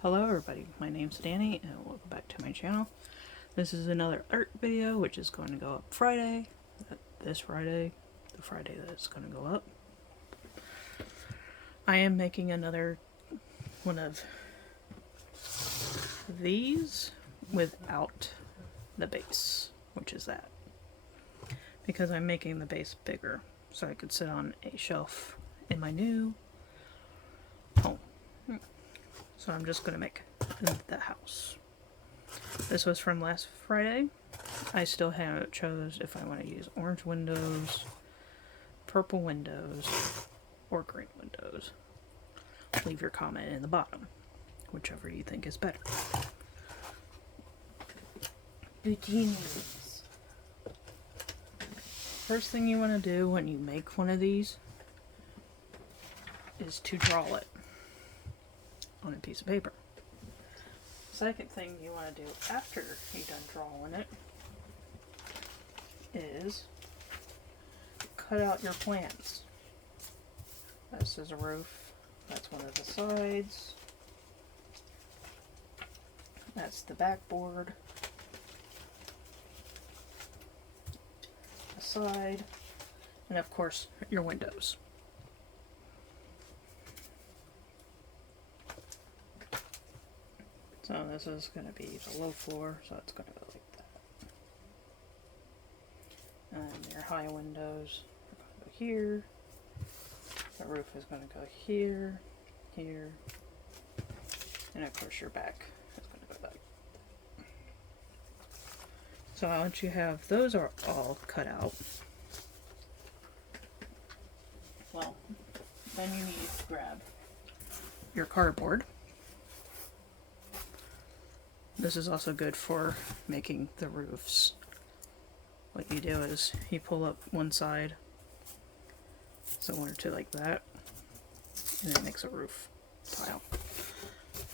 Hello everybody, my name's Danny and welcome back to my channel. This is another art video which is going to go up Friday, this Friday, the Friday that it's going to go up. I am making another one of these without the base, which is that. Because I'm making the base bigger so I could sit on a shelf in my new home. So I'm just going to make the house. This was from last Friday. I still haven't chose if I want to use orange windows, purple windows, or green windows. Leave your comment in the bottom, whichever you think is better. Bikinis. First thing you want to do when you make one of these is to draw it on a piece of paper. Second thing you want to do after you're done drawing it is cut out your plans. This is a roof, that's one of the sides, that's the backboard, the side, and of course your windows. So this is going to be the low floor, so it's going to go like that. And your high windows are going to go here. The roof is going to go here, here, and of course your back is going to go back. So once you have those are all cut out, well, then you need to grab your cardboard. This is also good for making the roofs. What you do is you pull up one side, similar to like that, and it makes a roof tile.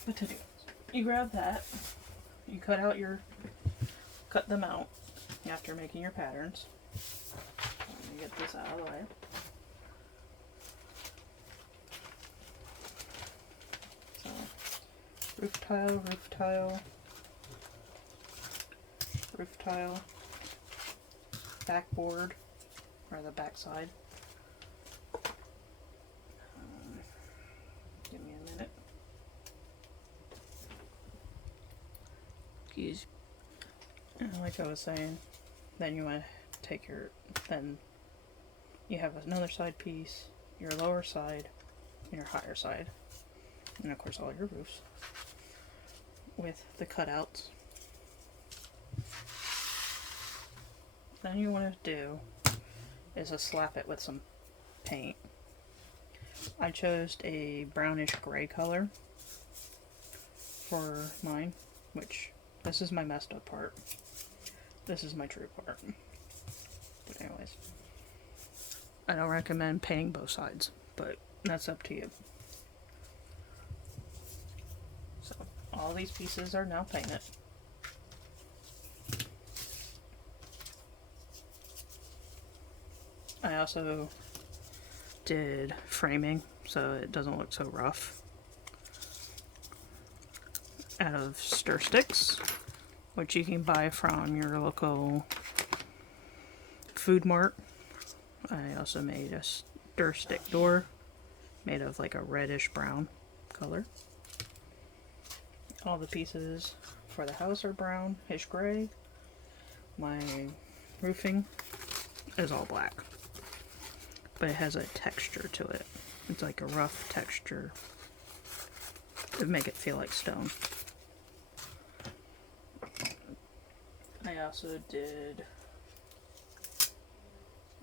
But to do, you grab that, you cut them out after making your patterns. Let me get this out of the way. So, roof tile, roof tile, roof tile, backboard, or the back side. Give me a minute. Excuse. And like I was saying, then you want to take then you have another side piece, your lower side, and your higher side, and of course all your roofs with the cutouts. Then you want to do is slap it with some paint. I chose a brownish gray color for mine, which this is my messed up part. This is my true part. But anyways, I don't recommend painting both sides, but that's up to you. So all these pieces are now painted. I also did framing so it doesn't look so rough out of stir sticks, which you can buy from your local food mart. I also made a stir stick door made of like a reddish brown color. All the pieces for the house are brownish gray. My roofing is all black, but it has a texture to it. It's like a rough texture to make it feel like stone. I also did,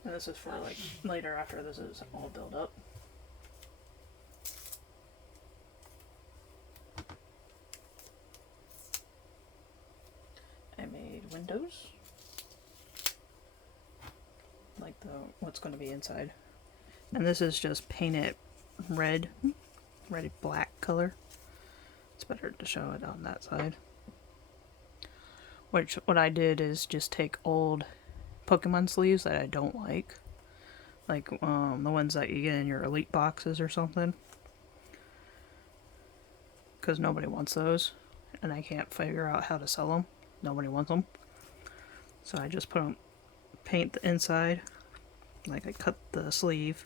and this is for like later after this is all built up. I made windows, like what's going to be inside. And this is just painted red black color. It's better to show it on that side. What I did is just take old Pokemon sleeves that I don't like the ones that you get in your elite boxes or something. because nobody wants those, and I can't figure out how to sell them. Nobody wants them. So I just put them, paint the inside, like I cut the sleeve,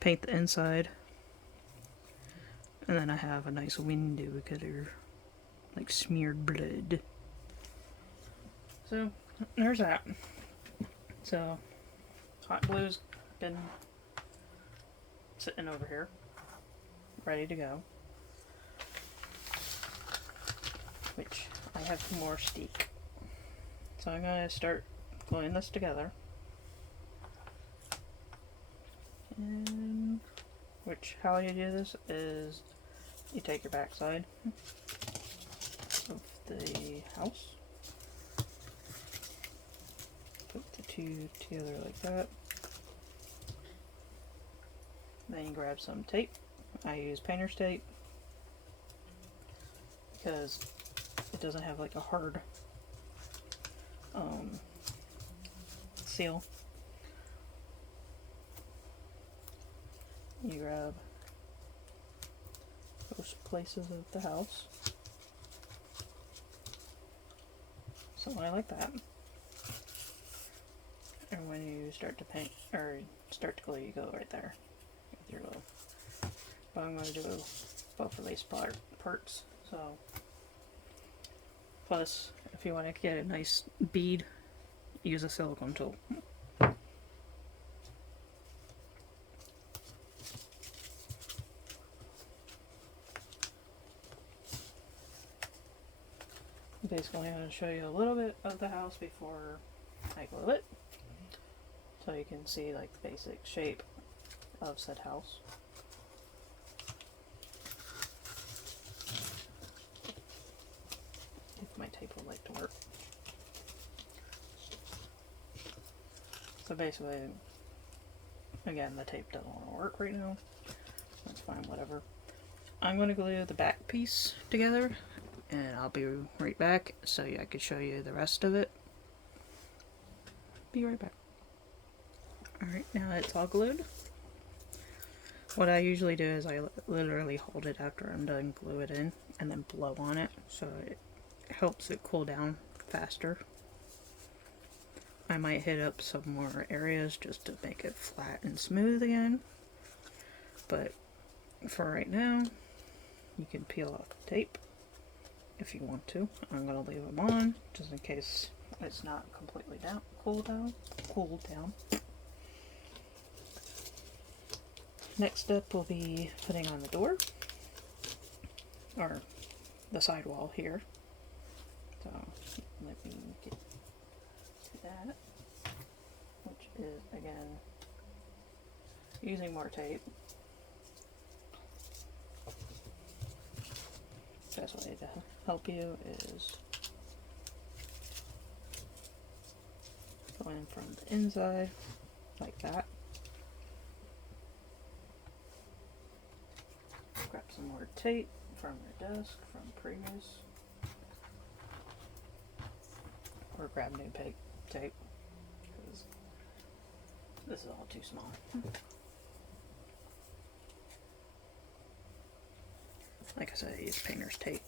paint the inside, and then I have a nice window cutter, like smeared blood. So there's that. So hot glue's been sitting over here, ready to go. Which I have some more steak. So I'm gonna start gluing this together. And how you do this is you take your backside of the house, put the two together like that. Then you grab some tape. I use painter's tape because it doesn't have like a hard seal. You grab most places of the house. So I like that. And when you start to paint, or start to glue, you go right there with your glue. But I'm going to do both of these parts. So, plus, if you want to get a nice bead, use a silicone tool. Basically, I'm going to show you a little bit of the house before I glue it, so you can see like the basic shape of said house. If my tape would like to work. So basically, again, the tape doesn't want to work right now. That's fine, whatever. I'm going to glue the back piece together, and I'll be right back so I can show you the rest of it. Be right back. Alright, now it's all glued. What I usually do is I literally hold it after I'm done, glue it in, and then blow on it so it helps it cool down faster. I might hit up some more areas just to make it flat and smooth again. But for right now, you can peel off the tape if you want to. I'm going to leave them on just in case it's not completely cooled down. Next step will be putting on the door, or the sidewall here. So let me get to that, which is again using more tape. Best way to help you is going from the inside like that. Grab some more tape from your desk, from previous, or grab new tape because this is all too small. Like I said, I use painter's tape.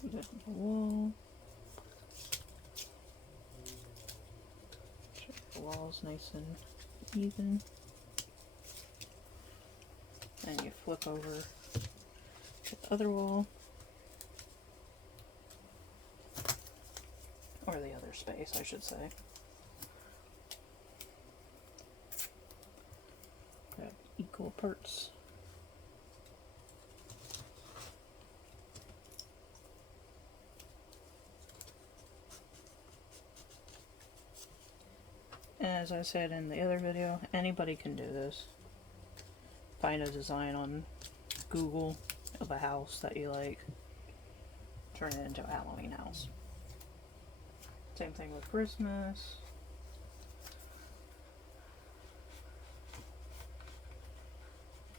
Put it on the wall. Check the wall's nice and even. And you flip over to the other wall, or the other space, I should say. Grab equal parts. As I said in the other video, anybody can do this. Find a design on Google of a house that you like, turn it into a Halloween house. Same thing with Christmas.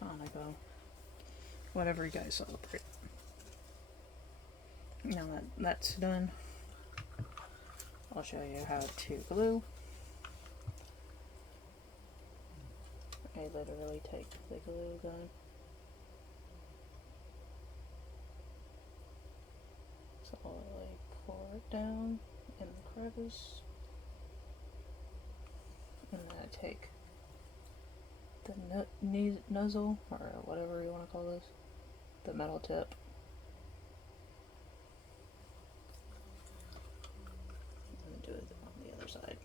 Hanukkah. whatever you guys celebrate. Now that that's done, I'll show you how to glue. I literally take the glue gun, so I'll like pour it down in the crevice, and then I take the nozzle, or whatever you want to call this, the metal tip, and do it on the other side.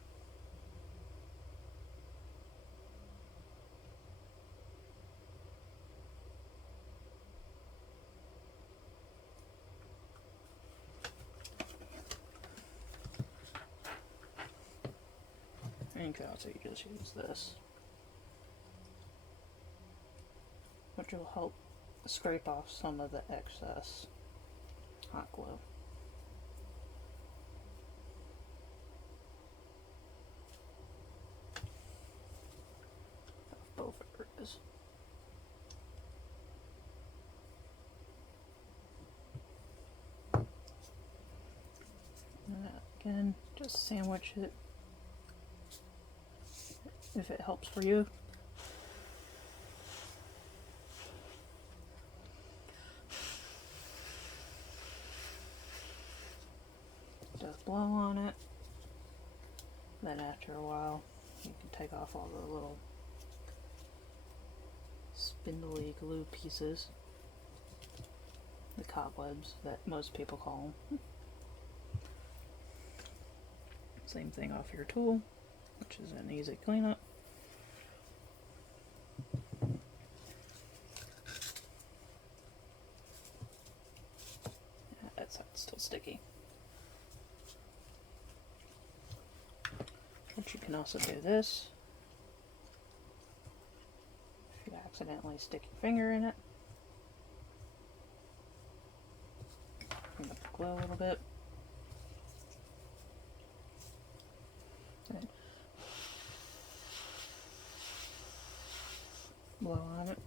And you can also just use this, which will help scrape off some of the excess hot glue. Both areas. And again, just sandwich it if it helps for you. Just blow on it. Then after a while, you can take off all the little spindly glue pieces, the cobwebs that most people call them. Same thing off your tool, which is an easy cleanup. That's still sticky. But you can also do this. If you accidentally stick your finger in it, clean up the glue a little bit. And blow on it.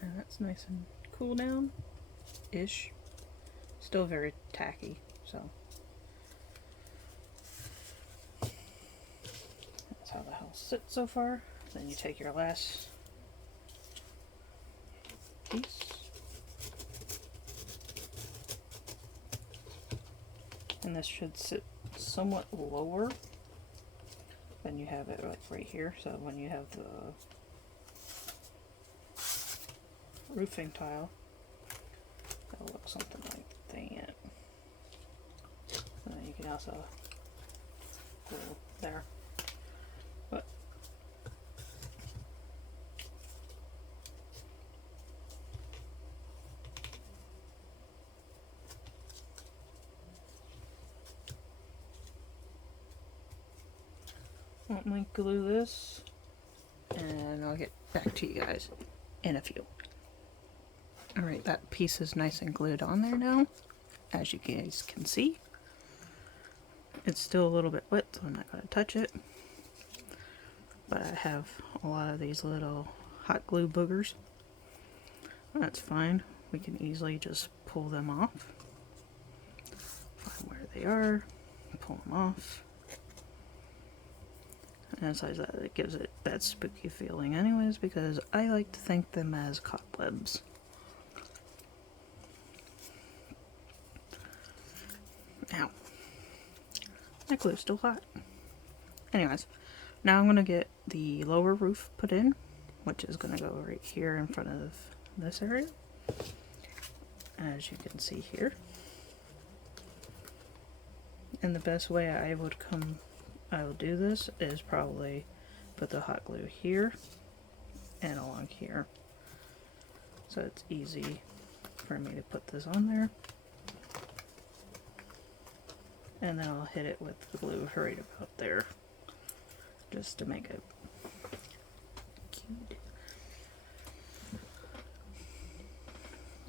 And that's nice and cool down-ish. Still very tacky, so that's how the house sits so far. Then you take your last piece, and this should sit somewhat lower than you have it like right here. So when you have the roofing tile, that'll look something like that. And then you can also glue there. But let me glue this, and I'll get back to you guys in a few. Alright, that piece is nice and glued on there now, as you guys can see. It's still a little bit wet, so I'm not going to touch it. But I have a lot of these little hot glue boogers. That's fine. We can easily just pull them off. Find where they are, pull them off. And besides that, it gives it that spooky feeling anyways, because I like to think them as cobwebs. Ow. That glue's still hot. Anyways, now I'm going to get the lower roof put in, which is going to go right here in front of this area, as you can see here. And the best way I will do this is probably put the hot glue here and along here, so it's easy for me to put this on there. And then I'll hit it with the glue right about there, just to make it cute.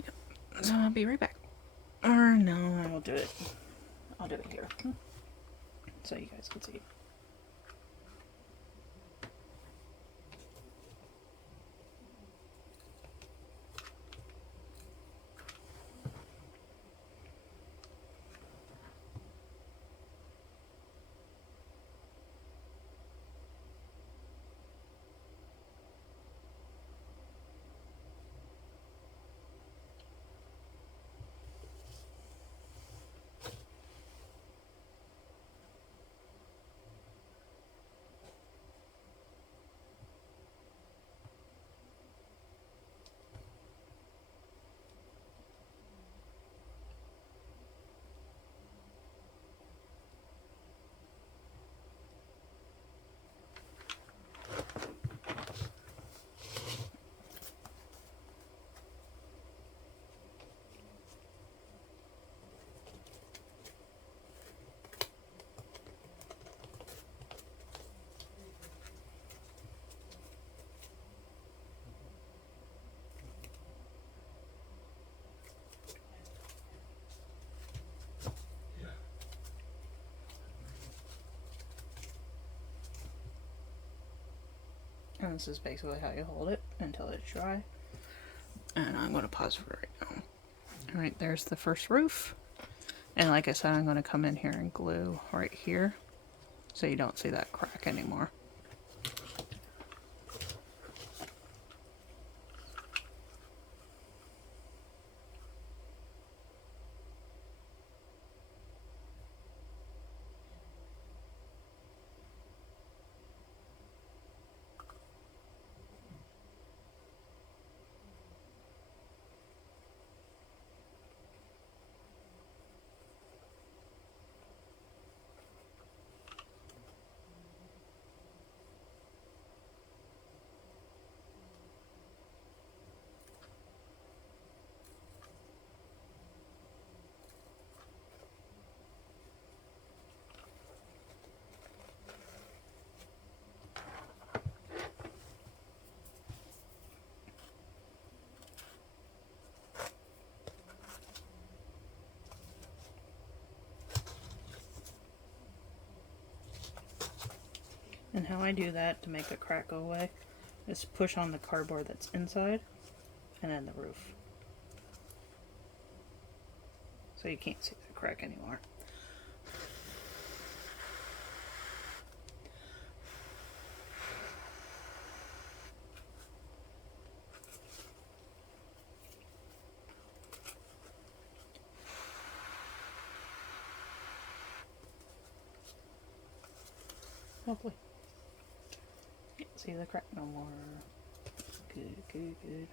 Yep. So I'll be right back. Or no, I will do it. I'll do it here. So you guys can see. And this is basically how you hold it until it's dry. And I'm going to pause for right now. Alright, there's the first roof. And like I said, I'm going to come in here and glue right here so you don't see that crack anymore. And how I do that to make the crack go away is push on the cardboard that's inside and then the roof. So you can't see the crack anymore. Hopefully. Can't see the crack no more. Good, good, good.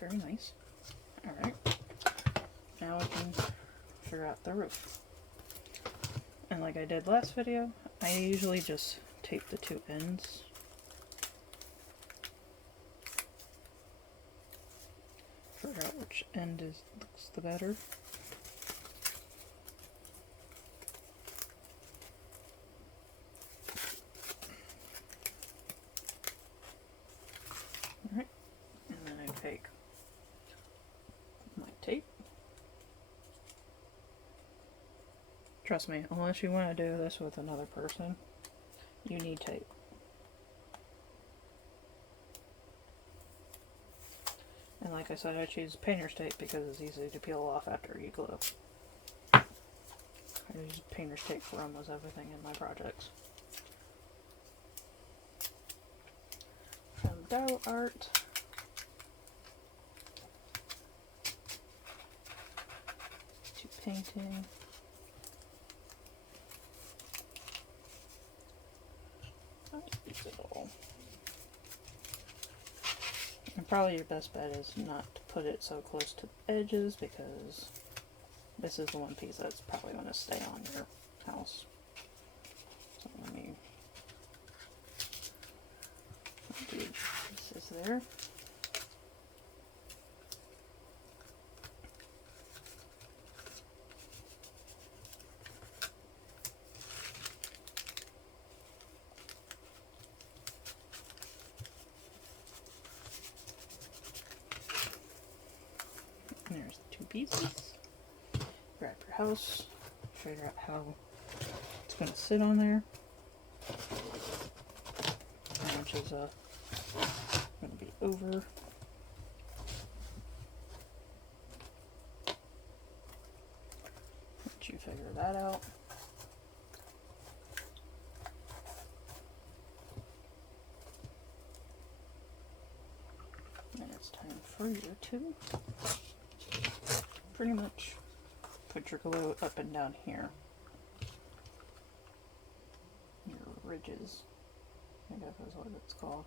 Very nice. Alright. Now we can figure out the roof. And like I did last video, I usually just tape the two ends. Figure out which end looks the better. Alright, and then I take my tape. Trust me, unless you want to do this with another person, you need tape. And like I said, I choose painter's tape because it's easy to peel off after you glue. I use painter's tape for almost everything in my projects. From Dow Art. To painting. I use it all. And probably your best bet is not to put it so close to the edges because this is the one piece that's probably going to stay on your house. So let me do pieces there. pieces. Grab your house, figure out how it's going to sit on there. How much is going to be over. Let you figure that out. And it's time for you to pretty much put your glue up and down here. Your ridges, I guess is what it's called.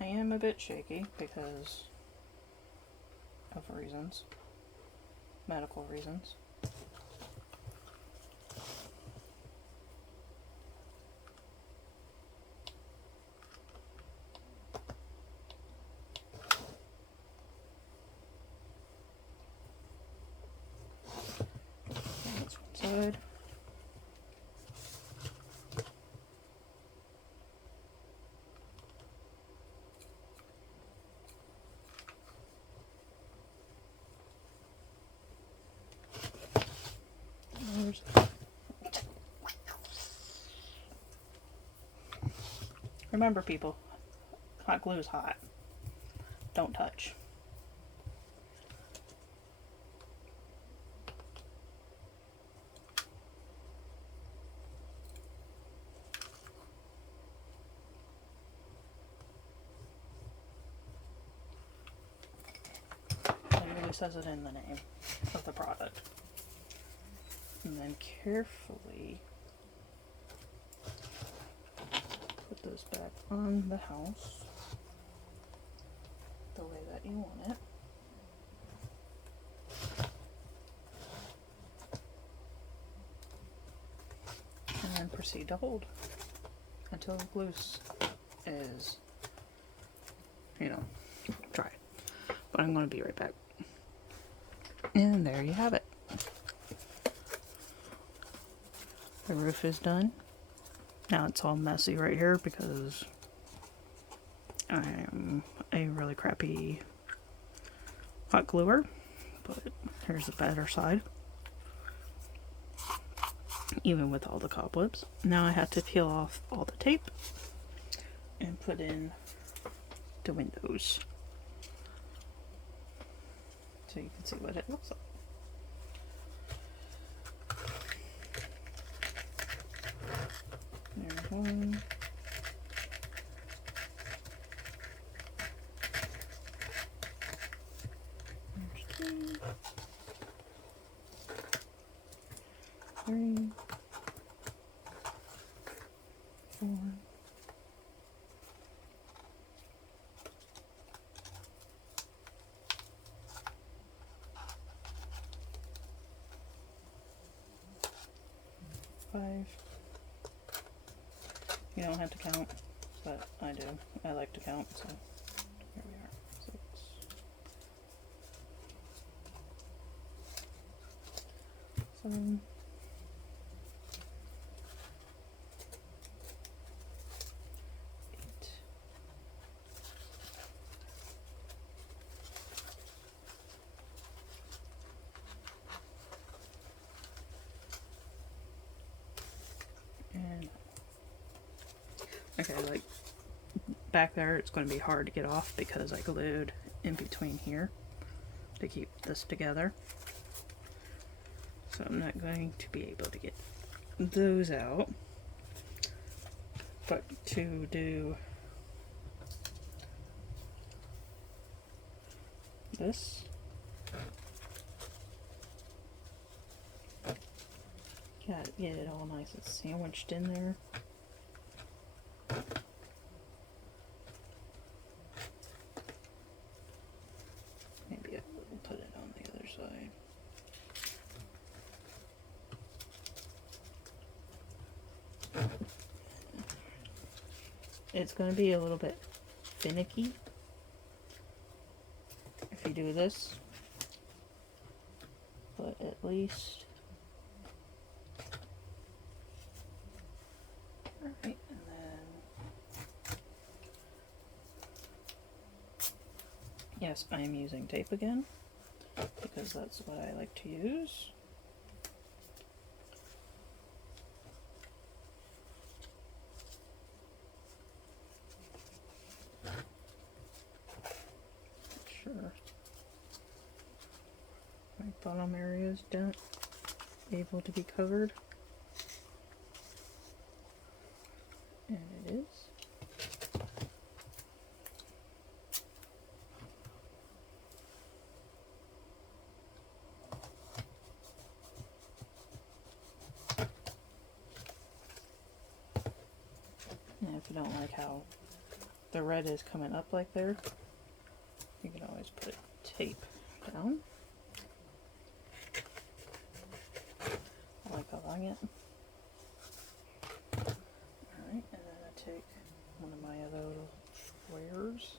I am a bit shaky because of reasons, medical reasons. That's one side. Remember, people, hot glue is hot. Don't touch. It really says it in the name of the product. And then carefully put those back on the house the way that you want it. And then proceed to hold until the glue is, dry. But I'm going to be right back. And there you have it. The roof is done. Now it's all messy right here because I am a really crappy hot gluer, but here's the better side. Even with all the cobwebs. Now I have to peel off all the tape and put in the windows so you can see what it looks like. There's one. There's two. 3. 4. 5. You don't have to count, but I do. I like to count, so here we are. 6. 7. 8. 9. Okay, like back there it's going to be hard to get off because I glued in between here to keep this together. So I'm not going to be able to get those out. But to do this, gotta get it all nice and sandwiched in there. Maybe I will put it on the other side. It's going to be a little bit finicky if you do this, but at least, alright, and then yes, I am using tape again because that's what I like to use. Sure. My bottom areas don't able to be covered. And it is. And if you don't like how the red is coming up like there, you can always put tape down. I like along it. Alright, and then I take one of my other little squares.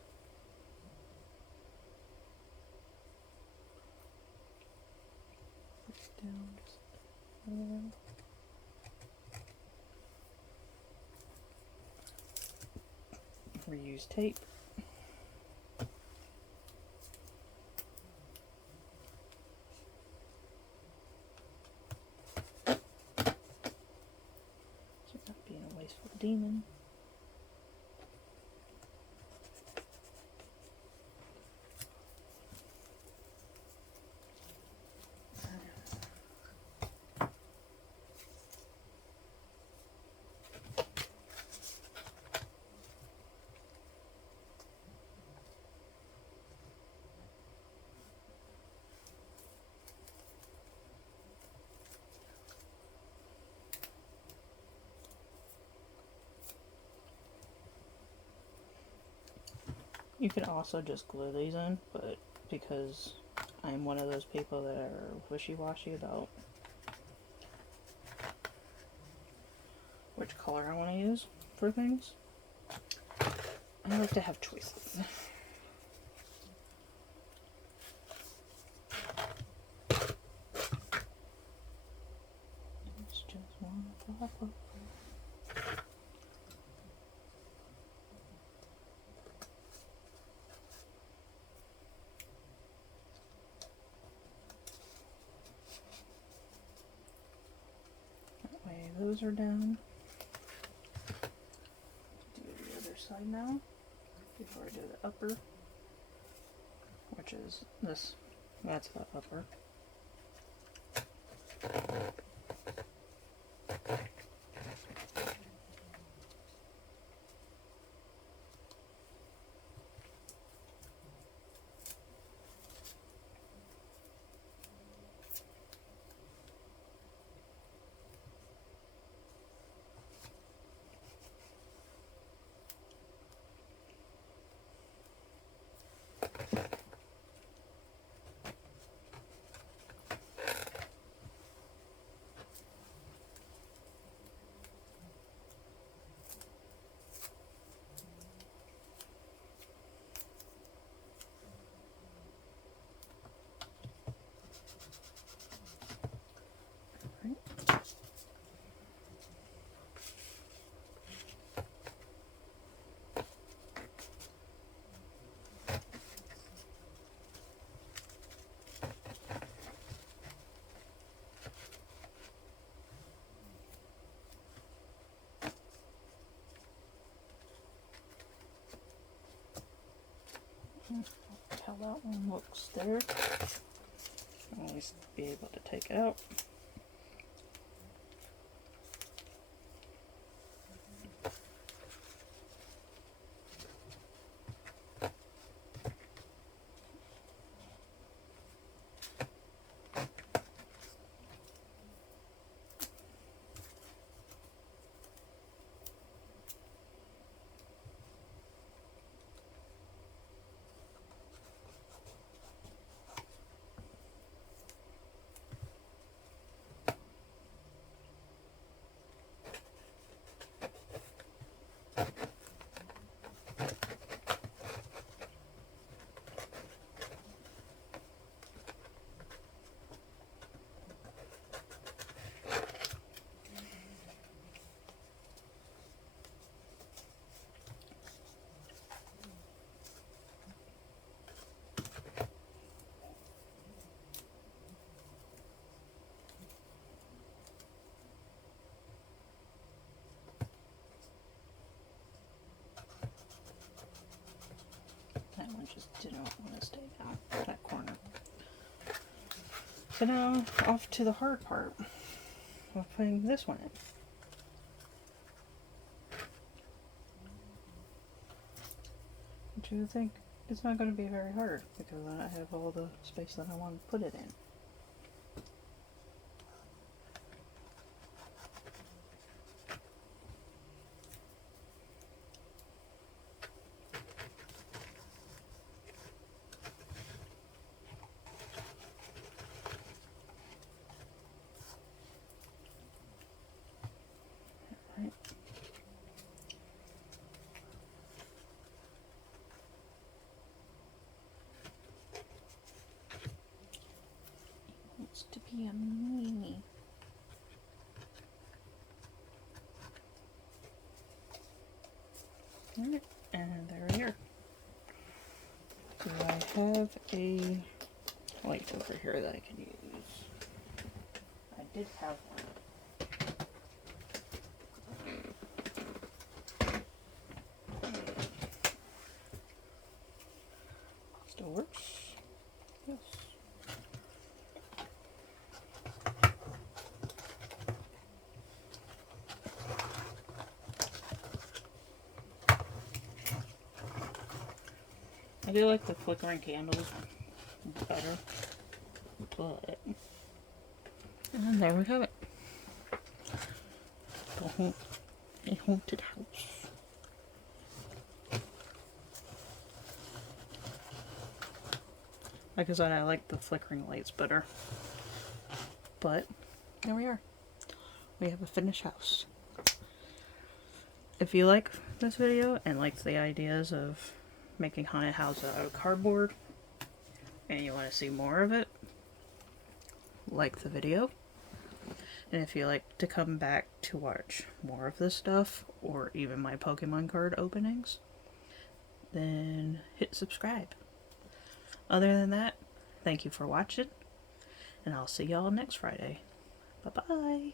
Put it down just there. Reuse tape. So not being a wasteful demon. You could also just glue these in, but because I'm one of those people that are wishy-washy about which color I want to use for things, I like to have choices. It's just one black one. That way those are down. Do the other side now before I do the upper, which is this. That's the upper. How that one looks there. I'll always be able to take it out. that corner. So now off to the hard part of putting this one in. Which you think it's not going to be very hard because I have all the space that I want to put it in. Right. Wants to be a mini. Alright, and there we are. So I have a light over here that I can use. I did have one. Still works. Yes. I do like the flickering candles better, but and there we have it. A haunted house. Like I said, I like the flickering lights better, but there we are. We have a finished house. If you like this video and like the ideas of making haunted houses out of cardboard and you want to see more of it, like the video. And if you like to come back to watch more of this stuff or even my Pokemon card openings, then hit subscribe. Other than that, thank you for watching and I'll see y'all next Friday. Bye bye.